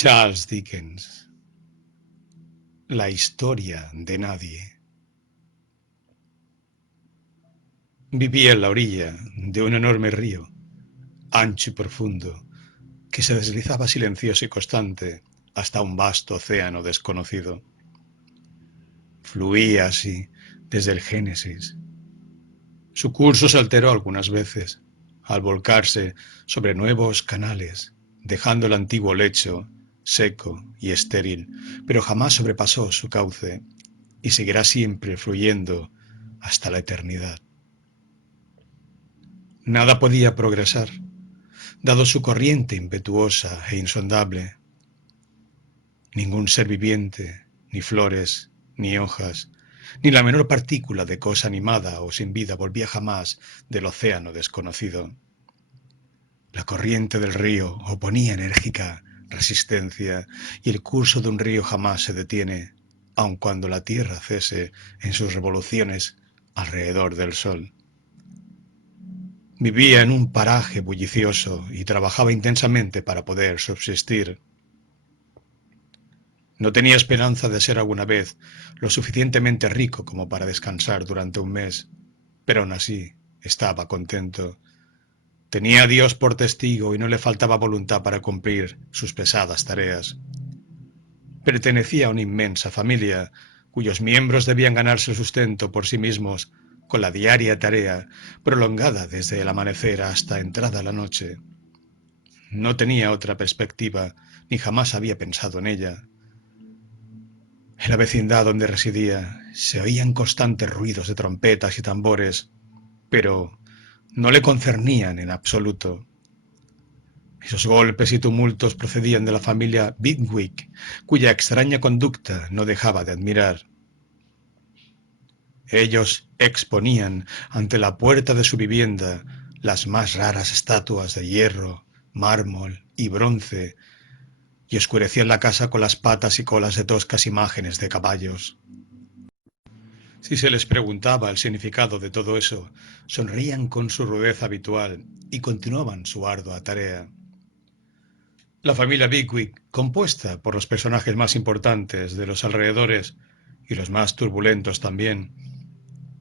Charles Dickens. La historia de nadie. Vivía en la orilla de un enorme río, ancho y profundo, que se deslizaba silencioso y constante hasta un vasto océano desconocido. Fluía así desde el Génesis. Su curso se alteró algunas veces, al volcarse sobre nuevos canales, dejando el antiguo lecho seco y estéril, pero jamás sobrepasó su cauce y seguirá siempre fluyendo hasta la eternidad. Nada podía progresar, dado su corriente impetuosa e insondable. Ningún ser viviente, ni flores, ni hojas, ni la menor partícula de cosa animada o sin vida volvía jamás del océano desconocido. La corriente del río oponía enérgica resistencia, y el curso de un río jamás se detiene, aun cuando la tierra cese en sus revoluciones alrededor del sol. Vivía en un paraje bullicioso y trabajaba intensamente para poder subsistir. No tenía esperanza de ser alguna vez lo suficientemente rico como para descansar durante un mes, pero aún así estaba contento. Tenía a Dios por testigo y no le faltaba voluntad para cumplir sus pesadas tareas. Pertenecía a una inmensa familia, cuyos miembros debían ganarse el sustento por sí mismos con la diaria tarea, prolongada desde el amanecer hasta entrada la noche. No tenía otra perspectiva, ni jamás había pensado en ella. En la vecindad donde residía se oían constantes ruidos de trompetas y tambores, pero no le concernían en absoluto. Esos golpes y tumultos procedían de la familia Bigwig, cuya extraña conducta no dejaba de admirar. Ellos exponían ante la puerta de su vivienda las más raras estatuas de hierro, mármol y bronce, y oscurecían la casa con las patas y colas de toscas imágenes de caballos. Si se les preguntaba el significado de todo eso, sonreían con su rudeza habitual y continuaban su ardua tarea. La familia Bigwig, compuesta por los personajes más importantes de los alrededores y los más turbulentos también,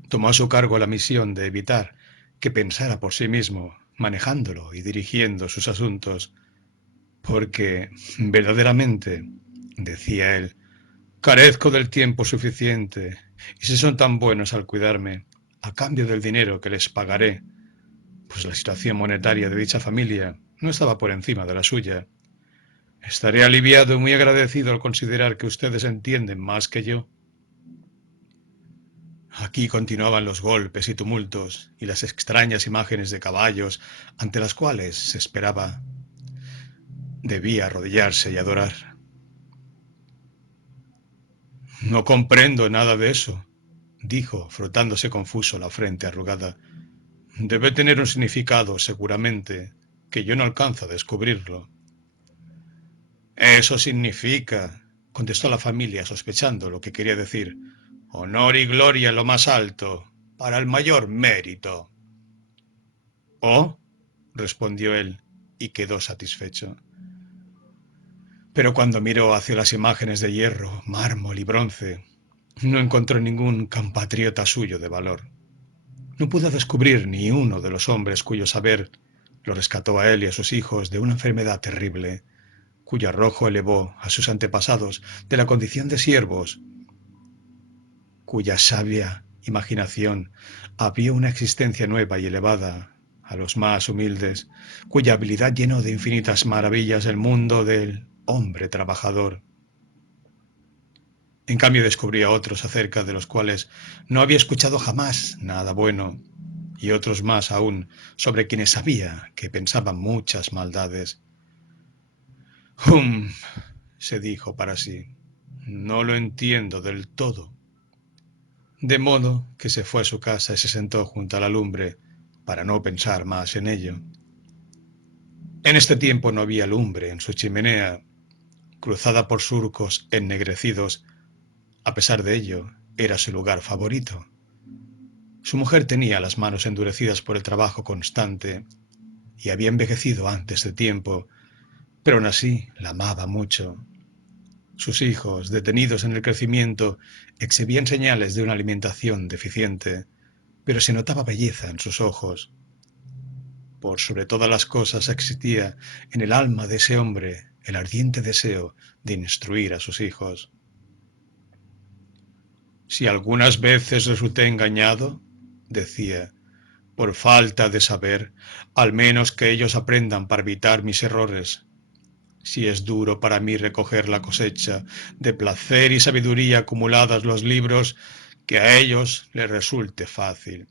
tomó a su cargo la misión de evitar que pensara por sí mismo, manejándolo y dirigiendo sus asuntos, porque, verdaderamente, decía él, carezco del tiempo suficiente, y si son tan buenos al cuidarme, a cambio del dinero que les pagaré, pues la situación monetaria de dicha familia no estaba por encima de la suya. Estaré aliviado y muy agradecido al considerar que ustedes entienden más que yo. Aquí continuaban los golpes y tumultos y las extrañas imágenes de caballos ante las cuales se esperaba. Debía arrodillarse y adorar. No comprendo nada de eso, dijo, frotándose confuso la frente arrugada. Debe tener un significado, seguramente, que yo no alcanzo a descubrirlo. Eso significa, contestó la familia, sospechando lo que quería decir, honor y gloria en lo más alto, para el mayor mérito. Oh, respondió él, y quedó satisfecho. Pero cuando miró hacia las imágenes de hierro, mármol y bronce, no encontró ningún compatriota suyo de valor. No pudo descubrir ni uno de los hombres cuyo saber lo rescató a él y a sus hijos de una enfermedad terrible, cuyo arrojo elevó a sus antepasados de la condición de siervos, cuya sabia imaginación abrió una existencia nueva y elevada a los más humildes, cuya habilidad llenó de infinitas maravillas el mundo del hombre trabajador. En cambio descubrió a otros acerca de los cuales no había escuchado jamás nada bueno, y otros más aún sobre quienes sabía que pensaban muchas maldades. «Hum», se dijo para sí, «no lo entiendo del todo». De modo que se fue a su casa y se sentó junto a la lumbre para no pensar más en ello. En este tiempo no había lumbre en su chimenea, cruzada por surcos ennegrecidos. A pesar de ello, era su lugar favorito. Su mujer tenía las manos endurecidas por el trabajo constante y había envejecido antes de tiempo, pero aún así la amaba mucho. Sus hijos, detenidos en el crecimiento, exhibían señales de una alimentación deficiente, pero se notaba belleza en sus ojos. Por sobre todas las cosas existía en el alma de ese hombre el ardiente deseo de instruir a sus hijos. Si algunas veces resulté engañado, decía, por falta de saber, al menos que ellos aprendan para evitar mis errores. Si es duro para mí recoger la cosecha de placer y sabiduría acumuladas los libros, que a ellos les resulte fácil.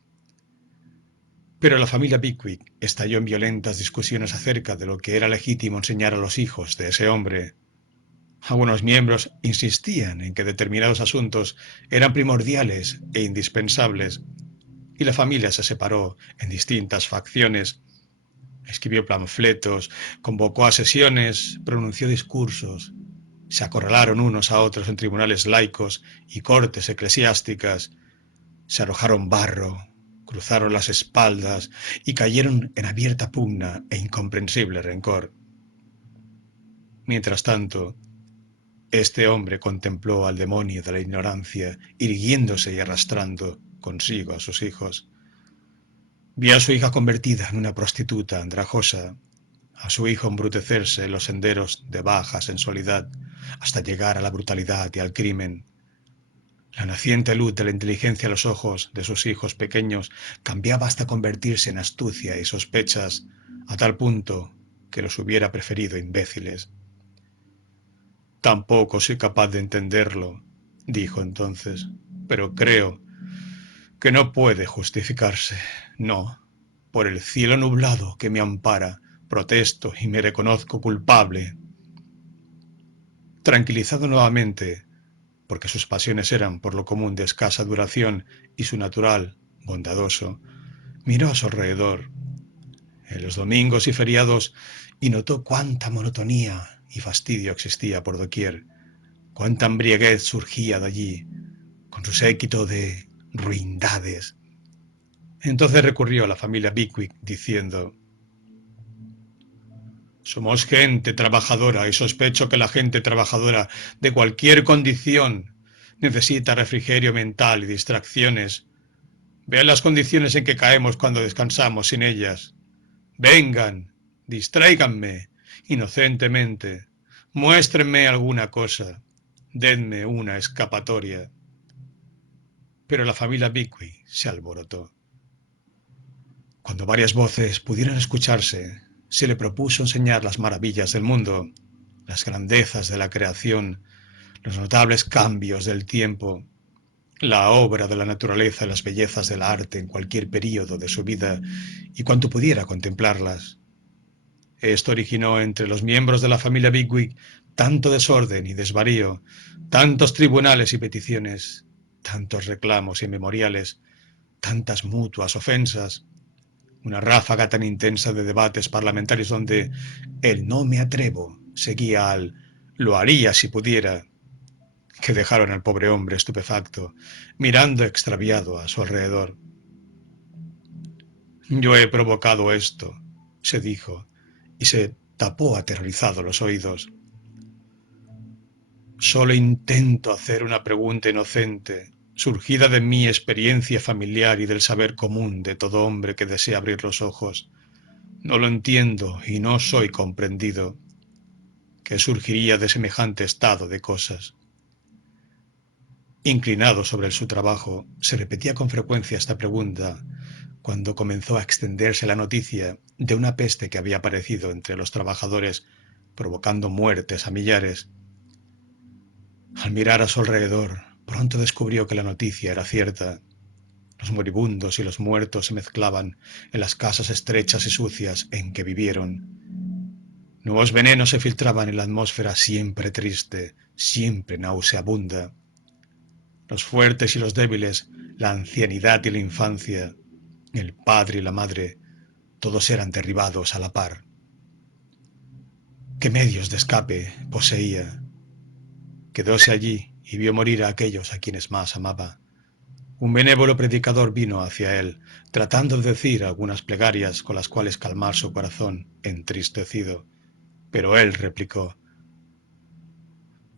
Pero la familia Pickwick estalló en violentas discusiones acerca de lo que era legítimo enseñar a los hijos de ese hombre. Algunos miembros insistían en que determinados asuntos eran primordiales e indispensables, y la familia se separó en distintas facciones. Escribió panfletos, convocó a sesiones, pronunció discursos. Se acorralaron unos a otros en tribunales laicos y cortes eclesiásticas. Se arrojaron barro, cruzaron las espaldas y cayeron en abierta pugna e incomprensible rencor. Mientras tanto, este hombre contempló al demonio de la ignorancia, irguiéndose y arrastrando consigo a sus hijos. Vio a su hija convertida en una prostituta andrajosa, a su hijo embrutecerse en los senderos de baja sensualidad, hasta llegar a la brutalidad y al crimen. La naciente luz de la inteligencia a los ojos de sus hijos pequeños cambiaba hasta convertirse en astucia y sospechas, a tal punto que los hubiera preferido imbéciles. Tampoco soy capaz de entenderlo, dijo entonces, pero creo que no puede justificarse. No, por el cielo nublado que me ampara, protesto y me reconozco culpable. Tranquilizado nuevamente, porque sus pasiones eran por lo común de escasa duración y su natural bondadoso, miró a su alrededor, en los domingos y feriados, y notó cuánta monotonía y fastidio existía por doquier, cuánta embriaguez surgía de allí, con su séquito de ruindades. Entonces recurrió a la familia Pickwick, diciendo: somos gente trabajadora y sospecho que la gente trabajadora de cualquier condición necesita refrigerio mental y distracciones. Vean las condiciones en que caemos cuando descansamos sin ellas. Vengan, distráiganme inocentemente, muéstrenme alguna cosa, denme una escapatoria. Pero la familia Pickwick se alborotó. Cuando varias voces pudieran escucharse, se le propuso enseñar las maravillas del mundo, las grandezas de la creación, los notables cambios del tiempo, la obra de la naturaleza y las bellezas del arte en cualquier período de su vida, y cuanto pudiera contemplarlas. Esto originó entre los miembros de la familia Pickwick tanto desorden y desvarío, tantos tribunales y peticiones, tantos reclamos y memoriales, tantas mutuas ofensas, una ráfaga tan intensa de debates parlamentarios donde el no me atrevo seguía al lo haría si pudiera, que dejaron al pobre hombre estupefacto, mirando extraviado a su alrededor. Yo he provocado esto, se dijo, y se tapó aterrorizado los oídos. Solo intento hacer una pregunta inocente, surgida de mi experiencia familiar y del saber común de todo hombre que desea abrir los ojos. No lo entiendo y no soy comprendido. ¿Qué surgiría de semejante estado de cosas? Inclinado sobre su trabajo, se repetía con frecuencia esta pregunta cuando comenzó a extenderse la noticia de una peste que había aparecido entre los trabajadores, provocando muertes a millares. Al mirar a su alrededor, pronto descubrió que la noticia era cierta. Los moribundos y los muertos se mezclaban en las casas estrechas y sucias en que vivieron. Nuevos venenos se filtraban en la atmósfera siempre triste, siempre nauseabunda. Los fuertes y los débiles, la ancianidad y la infancia, el padre y la madre, todos eran derribados a la par. ¿Qué medios de escape poseía? Quedóse allí y vio morir a aquellos a quienes más amaba. Un benévolo predicador vino hacia él, tratando de decir algunas plegarias con las cuales calmar su corazón entristecido. Pero él replicó: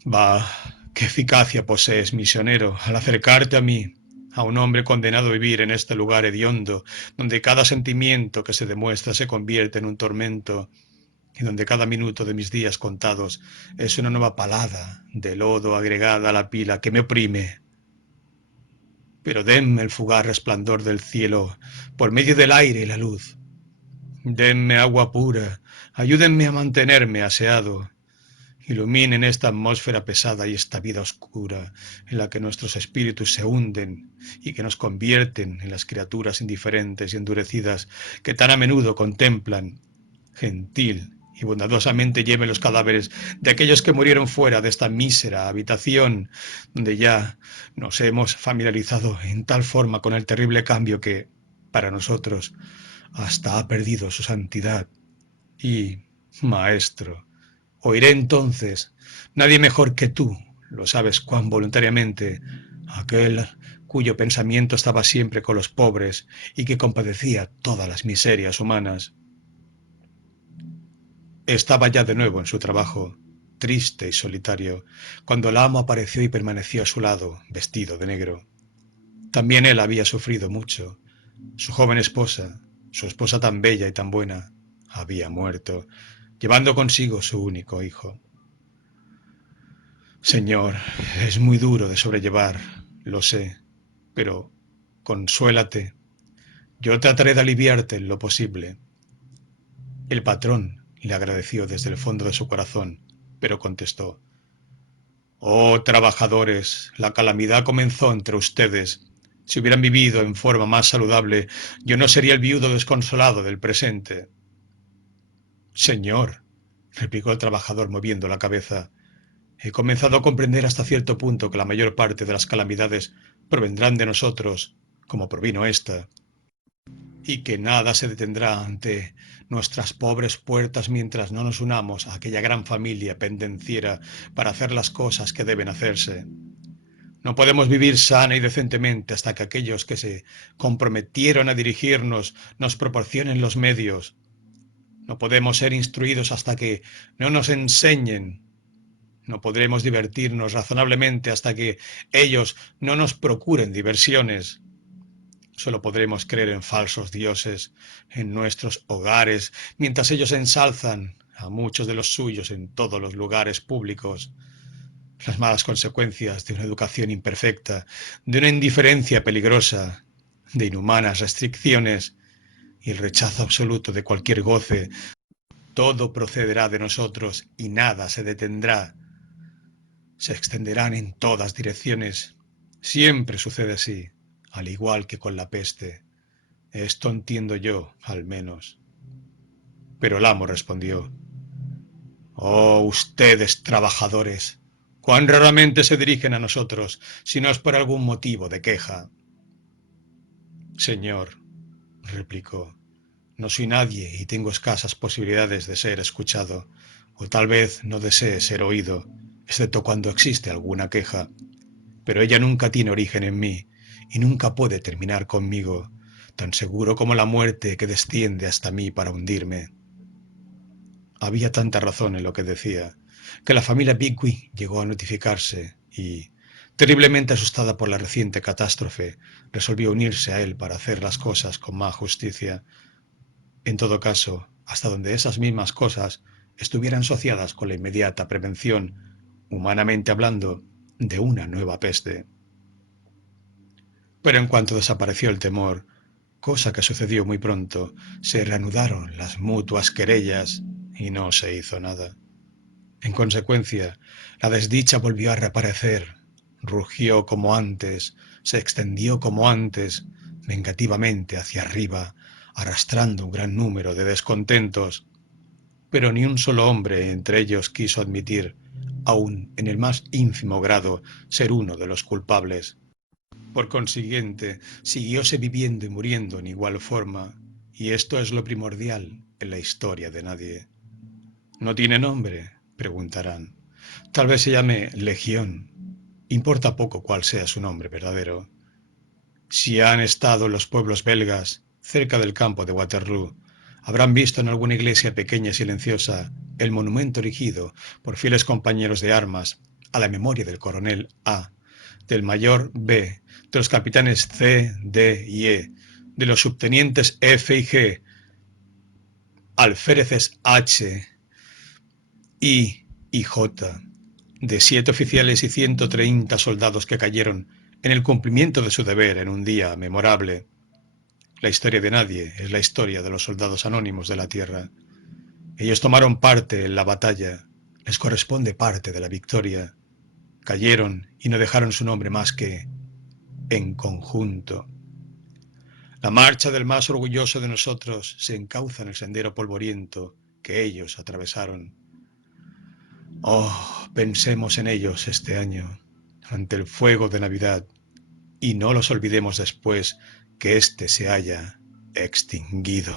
«Bah, qué eficacia posees, misionero, al acercarte a mí, a un hombre condenado a vivir en este lugar hediondo, donde cada sentimiento que se demuestra se convierte en un tormento, y donde cada minuto de mis días contados es una nueva palada de lodo agregada a la pila que me oprime. Pero denme el fugaz resplandor del cielo por medio del aire y la luz. Denme agua pura, ayúdenme a mantenerme aseado. Iluminen esta atmósfera pesada y esta vida oscura en la que nuestros espíritus se hunden y que nos convierten en las criaturas indiferentes y endurecidas que tan a menudo contemplan, gentil y bondadosamente, lleven los cadáveres de aquellos que murieron fuera de esta mísera habitación, donde ya nos hemos familiarizado en tal forma con el terrible cambio que, para nosotros, hasta ha perdido su santidad. Y, maestro, oiré entonces, nadie mejor que tú, lo sabes cuán voluntariamente, aquel cuyo pensamiento estaba siempre con los pobres y que compadecía todas las miserias humanas. Estaba ya de nuevo en su trabajo, triste y solitario, cuando el amo apareció y permaneció a su lado, vestido de negro. También él había sufrido mucho. Su joven esposa, su esposa tan bella y tan buena, había muerto, llevando consigo su único hijo. Señor, es muy duro de sobrellevar, lo sé, pero consuélate. Yo trataré de aliviarte en lo posible. El patrón le agradeció desde el fondo de su corazón, pero contestó: «Oh, trabajadores, la calamidad comenzó entre ustedes. Si hubieran vivido en forma más saludable, yo no sería el viudo desconsolado del presente». «Señor», replicó el trabajador moviendo la cabeza, «he comenzado a comprender hasta cierto punto que la mayor parte de las calamidades provendrán de nosotros, como provino esta, y que nada se detendrá ante nuestras pobres puertas mientras no nos unamos a aquella gran familia pendenciera para hacer las cosas que deben hacerse. No podemos vivir sana y decentemente hasta que aquellos que se comprometieron a dirigirnos nos proporcionen los medios. No podemos ser instruidos hasta que no nos enseñen. No podremos divertirnos razonablemente hasta que ellos no nos procuren diversiones. Solo podremos creer en falsos dioses en nuestros hogares mientras ellos ensalzan a muchos de los suyos en todos los lugares públicos. Las malas consecuencias de una educación imperfecta, de una indiferencia peligrosa, de inhumanas restricciones y el rechazo absoluto de cualquier goce, todo procederá de nosotros y nada se detendrá. Se extenderán en todas direcciones. Siempre sucede así, al igual que con la peste. Esto entiendo yo, al menos. Pero el amo respondió: «Oh, ustedes, trabajadores, cuán raramente se dirigen a nosotros, si no es por algún motivo de queja». «Señor», replicó, «no soy nadie y tengo escasas posibilidades de ser escuchado, o tal vez no desee ser oído, excepto cuando existe alguna queja. Pero ella nunca tiene origen en mí y nunca puede terminar conmigo, tan seguro como la muerte que desciende hasta mí para hundirme». Había tanta razón en lo que decía, que la familia Bigwig llegó a notificarse y, terriblemente asustada por la reciente catástrofe, resolvió unirse a él para hacer las cosas con más justicia. En todo caso, hasta donde esas mismas cosas estuvieran asociadas con la inmediata prevención, humanamente hablando, de una nueva peste. Pero en cuanto desapareció el temor, cosa que sucedió muy pronto, se reanudaron las mutuas querellas y no se hizo nada. En consecuencia, la desdicha volvió a reaparecer, rugió como antes, se extendió como antes, vengativamente hacia arriba, arrastrando un gran número de descontentos, pero ni un solo hombre entre ellos quiso admitir, aun en el más ínfimo grado, ser uno de los culpables. Por consiguiente, siguióse viviendo y muriendo en igual forma, y esto es lo primordial en la historia de nadie. ¿No tiene nombre?, preguntarán. Tal vez se llame Legión. Importa poco cuál sea su nombre verdadero. Si han estado en los pueblos belgas, cerca del campo de Waterloo, habrán visto en alguna iglesia pequeña y silenciosa el monumento erigido por fieles compañeros de armas a la memoria del coronel A, del mayor B, de los capitanes C, D y E, de los subtenientes F y G, alféreces H, I y J, de 7 oficiales y 130 soldados que cayeron en el cumplimiento de su deber en un día memorable. La historia de nadie es la historia de los soldados anónimos de la Tierra. Ellos tomaron parte en la batalla, les corresponde parte de la victoria. Cayeron y no dejaron su nombre más que en conjunto. La marcha del más orgulloso de nosotros se encauza en el sendero polvoriento que ellos atravesaron. Oh, pensemos en ellos este año, ante el fuego de Navidad, y no los olvidemos después que éste se haya extinguido.